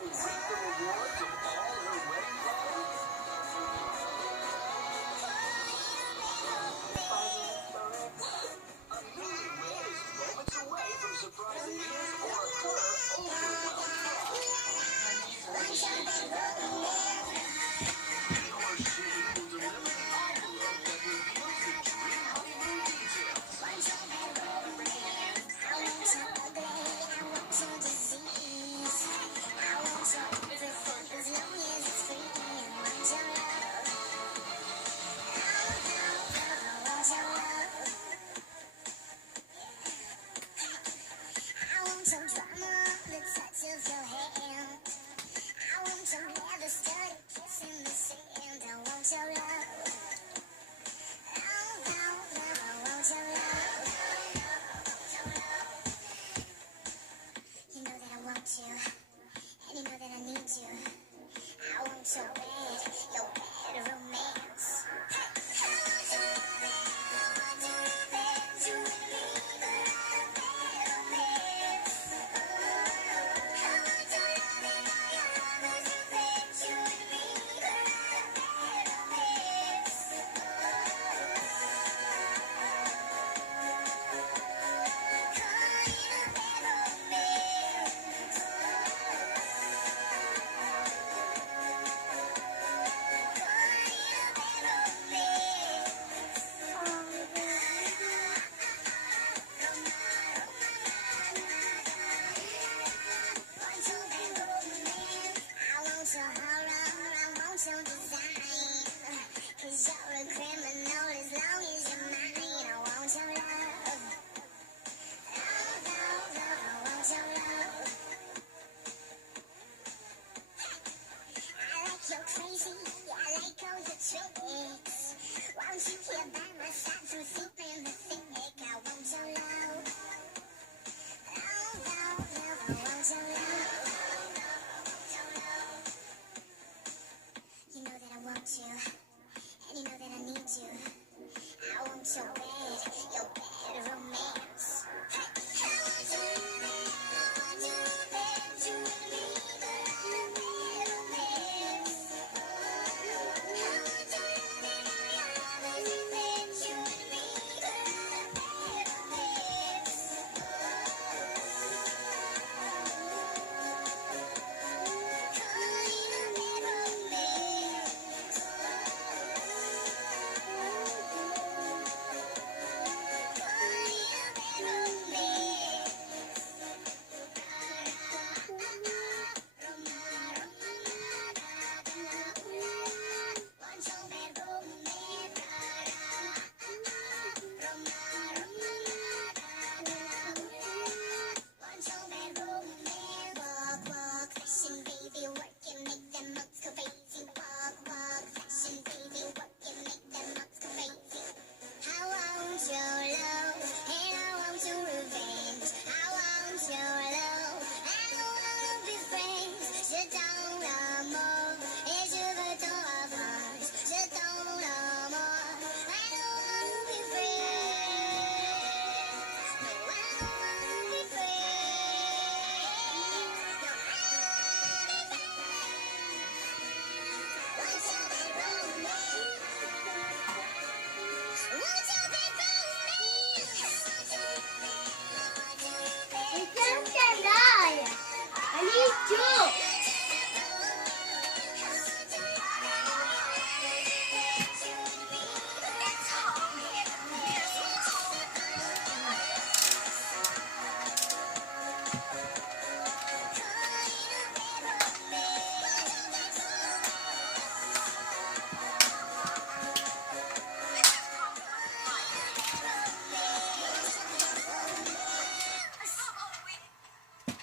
Reap the rewards of all her wedding planning? 5 minutes, the newlywed is moments away from surprising his or her overwhelmed bride. He or she will deliver the envelope that reveals the dream honeymoon details. Some drama, the touch of your hand. I want your never started kissing the sand. I want your love.